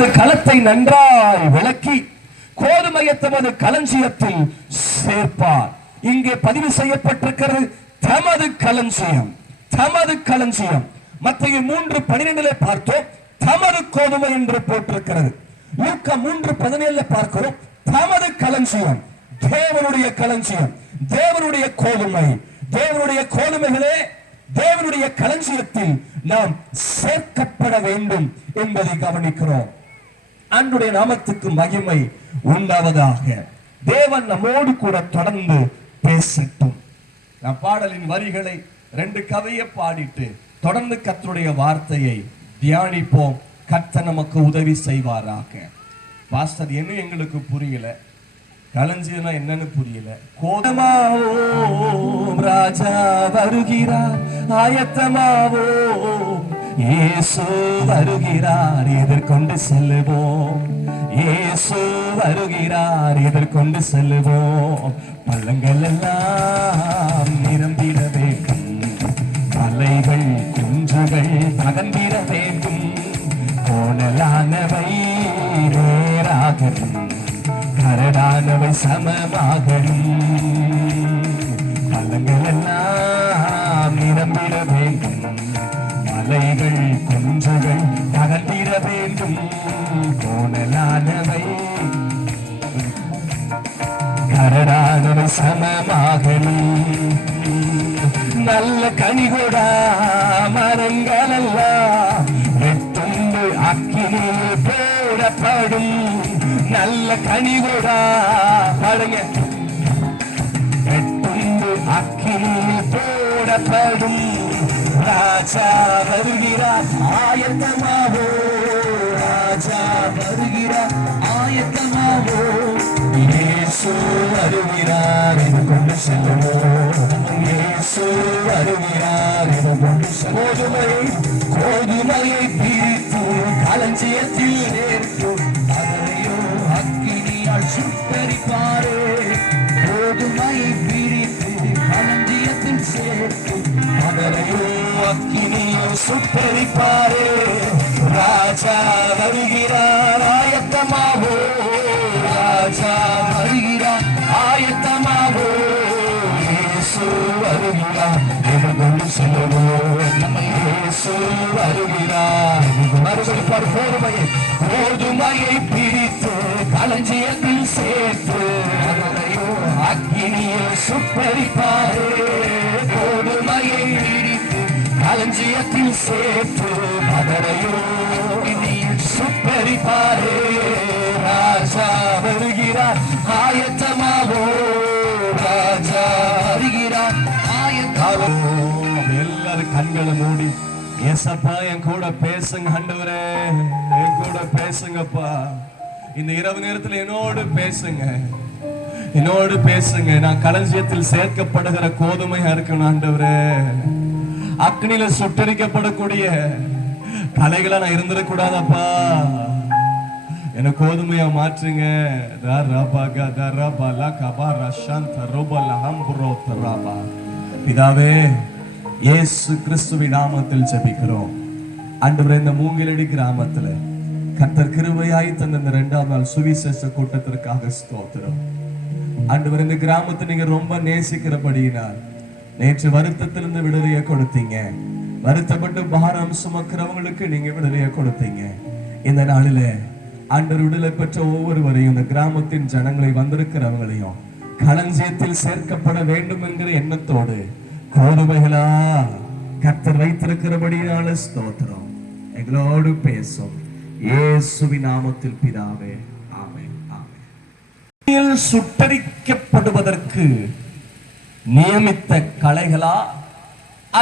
தமது களத்தை நன்றாய் விளக்கி கோதுமையை தமது களஞ்சியத்தில் சேர்ப்பார். இங்கே பதிவு செய்யப்பட்டிருக்கிறது தமது களஞ்சியம், தமது களஞ்சியம். மத்தேயு 3:12 பார்த்தோம், தமது கோதுமை என்று போட்டிருக்கிறது. லூக்கா 3:17 பார்க்கிறோம், தமது களஞ்சியம், தேவனுடைய களஞ்சியம், தேவனுடைய கோதுமை. தேவனுடைய கோதுமைகளே தேவனுடைய களஞ்சியத்தில் நாம் சேர்க்கப்பட வேண்டும் என்பதை கவனிக்கிறோம். அன்றைய நாமத்துக்கு மகிமை உண்டாவதாக. தேவன் நம்மோடு கூட தொடர்ந்து பேசட்டும். நம் பாடலின் வரிகளை 2 கவியை பாடிட்டு தொடர்ந்து கர்த்தருடைய வார்த்தையை தியானிப்போம். கர்த்தர் நமக்கு உதவி செய்வாராக. பாஸ்டர் என்ன எங்களுக்கு புரியல, களஞ்சியம்னா என்னன்னு புரியல. கோதமாவோம் ராஜா வருகிறார், ஆயத்தமாவோம் இயேசு வருகிறார், எதிர்கொண்டு செல்லுவோம். இயேசு வருகிறார், எதிர்கொண்டு செல்லுவோம். பள்ளங்கள் எல்லாம் நிரம்பிட வேண்டும், மலைகள் குன்றுகள் அகன்றிட வேண்டும். கோணலானவை நேராகணும், கரடானவை சமமாகணும். பள்ளங்கள் எல்லாம் நிரம்பிட வேண்டும், மலைகள் குன்றுகள் அகன்றிட வேண்டும். கோணலானவை கரடானவை சமமாகணும். நல்ல கனிகொடா மரங்கள் எல்லாம் வெட்டுண்டு அக்கினியில் போடப்படும். நல்ல கனிகொடா பாடுங்க, வெட்டுண்டு அக்கினியில் போடப்படும். ராஜா வருகிறார், ஆயத்தமாவோ, ராஜா வருகிறார், ஆயத்தமாவோ. இயேசு வருகிறார், இது கொண்டு செல்லுவோம். இயேசு வருகிறார், இது கொண்டு செல்லுவோம். கோதுமையை பிரித்து களஞ்சியத்தில் சேர்க்கும், அதையோ அக்கினியால் சுட்டரிப்பாரே. கோதுமையை பிரித்து களஞ்சியத்தில் சேர்க்கும், அதையோ அக்கினியால் சுட்டரிப்பாரே. ராஜா வருகிறார், ஆயத்தமாவோ, ராஜா வருகிறார், ஆயத்தமாவோ. இயேசு வருகிறார், எதிர்கொண்டு செல்லுவோம். இயேசு வருகிறார். கோதுமையை கோதுமையை பிரித்து களஞ்சியத்தில் சேர்த்து, அதையோ அக்கினியில் சுட்டரிப்பாரே. கோதுமையை பிரித்து களஞ்சியத்தில் சேர்த்து, அதையோ சுட்டரிப்பாரே. ராஜா வருகிறார், ஆயத்தமாவோ, ராஜா வருகிறார், ஆயத்தமாவோ. எல்லாரும் கண்களை மூடி ஏசப்பா என் கூட பேசுங்க ஆண்டவரே, என் கூட பேசுங்கப்பா. இந்த இரவு நேரத்தில் என்னோடு பேசுங்க, என்னோடு பேசுங்க. நான் களஞ்சியத்தில் சேர்க்கப்படுகிற கோதுமையா இருக்கணும் ஆண்டவரே. அக்னியில சுட்டரிக்கப்படக்கூடிய கலைகளா நான் இருந்துடக்கூடாதப்பா. என்ன கோதுமையா மாற்றுங்க. பிதாவே, இயேசு கிறிஸ்துவின் நாமத்தில் ஜெபிக்கிறோம் ஆண்டவரே. இந்த மூங்கிலடி கிராமத்துல கர்த்தர் கிருபையாய் தந்த இந்த 2ஆம் நாள் சுவிசேஷ கூட்டத்திற்காக ஸ்தோத்திரம் ஆண்டவரே. இந்த கிராமத்தை நீங்க ரொம்ப நேசிக்கிறபடியினால் நேற்று வருத்தத்திலிருந்து விடுதலையை கொடுத்தீங்க. வருத்தப்பட்டு பாரம் சுமக்கிறவங்களுக்கு நீங்க விடுதலையை கொடுத்தீங்க. இந்த நாளில ஆண்டவர் விடுதலை பெற்ற ஒவ்வொருவரையும், இந்த கிராமத்தின் ஜனங்களை வந்திருக்கிறவங்களையும் களஞ்சியத்தில் சேர்க்கப்பட வேண்டும் என்கிற எண்ணத்தோடு கோதுமைகளா கர்த்தர் வைத்திருக்கிறபடியால ஸ்தோத்திரம். எங்களோடு பேசும் இயேசுவின் நாமத்தில் பிதாவே, ஆமென், ஆமென். சுட்டரிக்கப்படுவதற்கு நியமித்த கலைகளா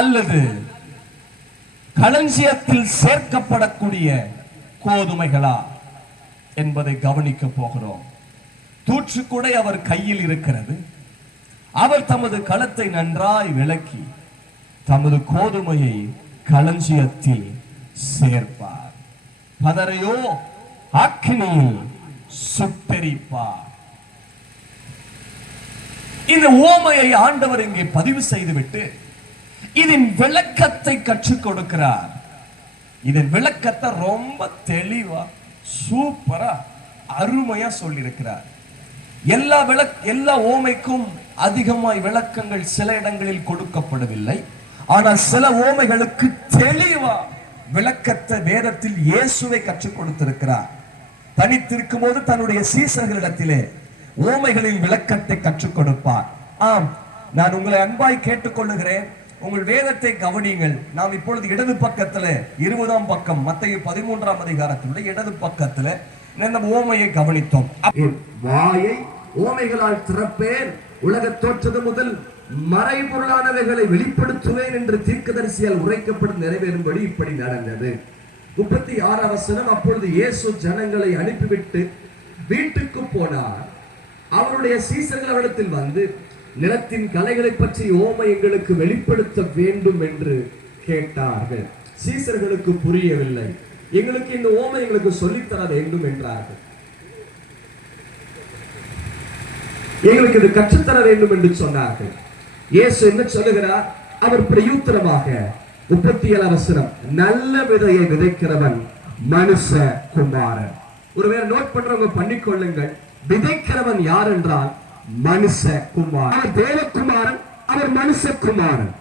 அல்லது களஞ்சியத்தில் சேர்க்கப்படக்கூடிய கோதுமைகளா என்பதை கவனிக்க போகிறோம். தூற்றுக்குடை அவர் கையில் இருக்கிறது. அவர் தமது களத்தை நன்றாய் விளக்கி தமது கோதுமையை களஞ்சியத்தில் சேர்ப்பார். பதரையோ அக்கினியில் சுட்டெரிப்பார். இந்த ஓமையை ஆண்டவர் இங்கே பதிவு செய்துவிட்டு இதன் விளக்கத்தை கற்றுக் கொடுக்கிறார். இதன் விளக்கத்தை ரொம்ப தெளிவா சூப்பரா அருமையா சொல்லியிருக்கிறார். எல்லா ஓமைக்கும் அதிகமாய் விளக்கங்கள் சில இடங்களில் கொடுக்கப்படவில்லை. ஆனால் சில ஓமைகளுக்கு தெளிவா விளக்கத்தை வேதத்தில் இயேசுவை கற்றுக் கொடுத்திருக்கிறார். தனித்திருக்கும் போது தன்னுடைய சீசர்களிடத்திலே ஓமைகளின் விளக்கத்தை கற்றுக் கொடுப்பார். ஆம், நான் உங்களை அன்பாய் கேட்டுக்கொள்ளுகிறேன், உங்கள் வேதத்தை கவனியுங்கள். நாம் இப்பொழுது இடது பக்கத்துல 20ஆம் பக்கம் மத்தேயு 13ஆம் அதிகாரத்தினுடைய இடது பக்கத்துல இந்த ஓமையை கவனித்தோம். வாயை ஓமைகளால் திறப்பேன், உலக தோற்றது முதல் மறைபொருளானவைகளை வெளிப்படுத்துவேன் என்று தீர்க்கதரிசியால் உரைக்கப்படும் நிறைவேறும்படி இப்படி நடந்தது. 36ஆம் வசனம். அப்பொழுது இயேசு ஜனங்களை அனுப்பிவிட்டு வீட்டுக்கு போனார். அவருடைய சீசர்கள் அவரிடத்தில் வந்து, நிலத்தின் கலைகளை பற்றி ஓமை எங்களுக்கு வெளிப்படுத்த வேண்டும் என்று கேட்டார்கள். சீசர்களுக்கு புரியவில்லை. எங்களுக்கு இந்த ஓமை எங்களுக்கு சொல்லித்தர வேண்டும் என்றார்கள். எங்களுக்கு இது கற்றுத்தர வேண்டும் என்று சொன்னார்கள். இயேசு என்ன சொல்லுகிறார்? அவர் பிரயுத்தரமாக 37ஆம் வசனம், நல்ல விதையை விதைக்கிறவன் மனுஷ குமாரன். ஒருவேளை நோட் பண்றவங்க பண்ணிக்கொள்ளுங்கள். விதைக்கிறவன் யார் என்றால் மனுஷ குமாரன். அவர் தேவகுமாரன், அவர் மனுஷகுமாரன்.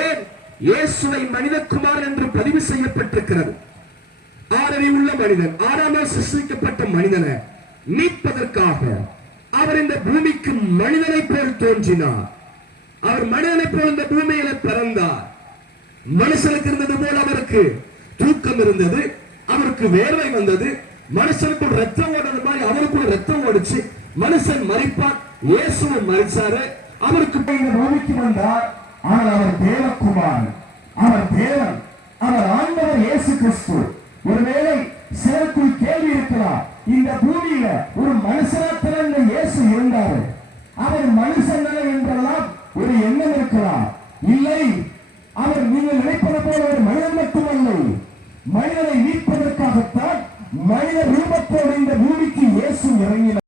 ஏன் இயேசுவை மனிதகுமாரன் என்று பதிவு செய்யப்பட்டிருக்கிறது? ஆறறிவு உள்ள மனிதன், 6ஆம் நாள் சிருஷ்டிக்கப்பட்ட மனிதனை மீட்பதற்காக அவர் இந்த பூமிக்கு மனிதனை போல் தோன்றினார். அவர் மனிதனை போல் இந்த பூமியில பிறந்தார். மனுஷனுக்கு இருந்தது போல் அவருக்கு தூக்கம் இருந்தது, அவருக்கு வேர்வை வந்தது. மனுஷனுக்கு ரத்தம் ஓடுறது மாதிரி அவருக்கு ரத்தம் ஓடிச்சு. மனுஷன் மரிப்பார், இயேசுவும் மரிச்சாரு. அவருக்கு இந்த பூமிக்கு வந்தார். ஆனால் அவர் தேவகுமாரன், அவர் தேவன், அவர் ஆண்டவர் இயேசு கிறிஸ்து. ஒருவேளை சிலருக்குள் கேள்வி இருக்கலாம், இந்த பூமியில ஒரு மனுஷனா பிறந்த இயேசு இருந்தாரு, அவர் மனுஷன் என்றெல்லாம் ஒரு எண்ணம் இருக்கலாம். இல்லை, அவர் நீங்கள் நினைப்பது போல ஒரு மனிதன் மட்டுமல்ல, மனிதனை மீட்பதற்காகத்தான் மனித ரூபத்தோடு இந்த பூமிக்கு இயேசு இறங்கினார்.